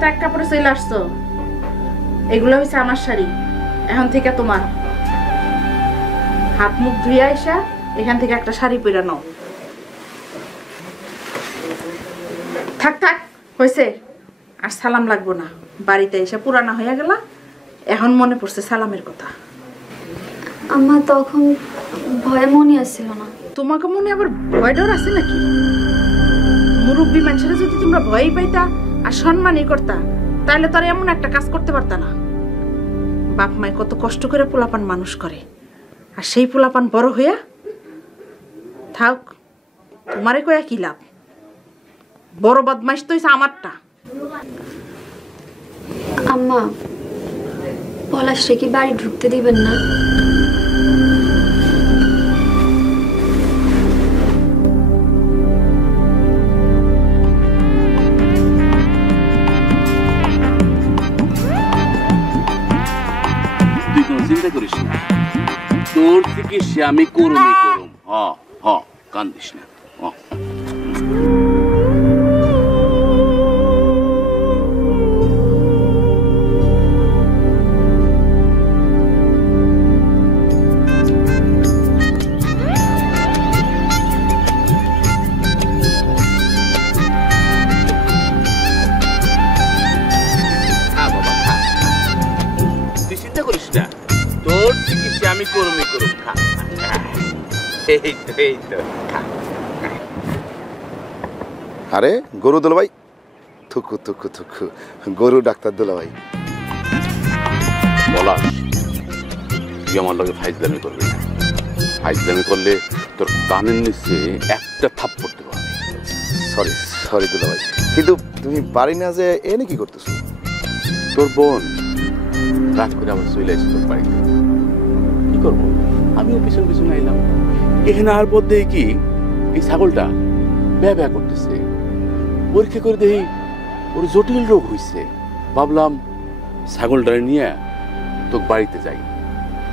তো এক কাপড়ে চলে আসছো। এগুলো হচ্ছে আমার শাড়ি, এখন থেকে তোমার। হাত মুখ ধুয়ে আসা এখান থেকে একটা শাড়ি পরে নাও। থাক থাক হয়েছে, আর সালাম লাগবো না। বাড়িতে এসে পুরানা হয়ে গেল, এখন মনে পড়ছে সালামের কথা। আম্মা তখন ভয়ে মনে আসছিল না। তোমাকে মনে আবার ভয় ডর আছে নাকি? মুরব্বী মানুষেরা যদি তোমরা ভয়ই পাইতা আর সম্মানই করতা, তাহলে তো আর এমন একটা কাজ করতে পারতা না। বাপ মায় কত কষ্ট করে পোলাপান মানুষ করে, আর সেই পোলাপান বড় হইয়া থাক। তোমারে কয়া কি লাভ? বড় বদমাইশ তো হইছে আমারটা। আম্মা পলাশরে কি বাড়ি ঢুকতে দিবেন না? তুই কোনো চিন্তা করিস না, তোর চিকিৎসা আমি করুমই করুম। হ হ, কান্দিস না। তোর চিকিৎসা আমি করুমই করুম। আরে গরু দুলাভাই, থুকু থুকু থুকু, গরু ডাক্তার দুলাভাই। পলাশ, তুই আমার লগে ফাইজলামি করবি না। ফাইজলামি করলে তোর কানের নিচে একটা থাপ্পড় দেবো। সরি সরি দুলাভাই, কিন্তু তুমি বাড়ি না যে এনে কি করতেছো? তোর বোন রাত করে আবার চলে আসছে তোর বাড়িতে। কি করবো, আমিও পিছন পিছন আইলাম। এখানে আর পর দেখি কি এই ছাগলটা ব্যা ব্যা করতেছে। পরীক্ষা করে দেখি ওর জটিল রোগ হয়েছে। ভাবলাম ছাগলটা নিয়ে তোর বাড়িতে যাই,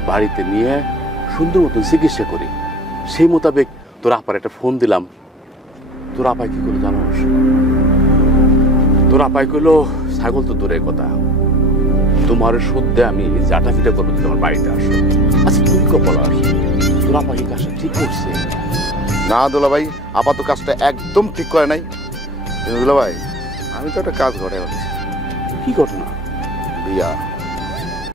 বাড়িতে নিয়ে সুন্দর মতন চিকিৎসা করি। সেই মোতাবেক তোর আপার একটা ফোন দিলাম। তোর আপায় কি করে জানোস? তোর আপায় কইলো ছাগল তো দূরের কথা, তোমার সদ্যে আমি জাটা ফিটা করবো, তোমার বাড়িতে আসো। আচ্ছা তুমি কপাল আস, তোর আপা কি কাজটা ঠিক করছে? না দুলাভাই, আপাতত কাজটা একদম ঠিক করে নাই। দুলাভাই আমি তো একটা কাজ ঘটে। কি ঘটনা? বিয়া।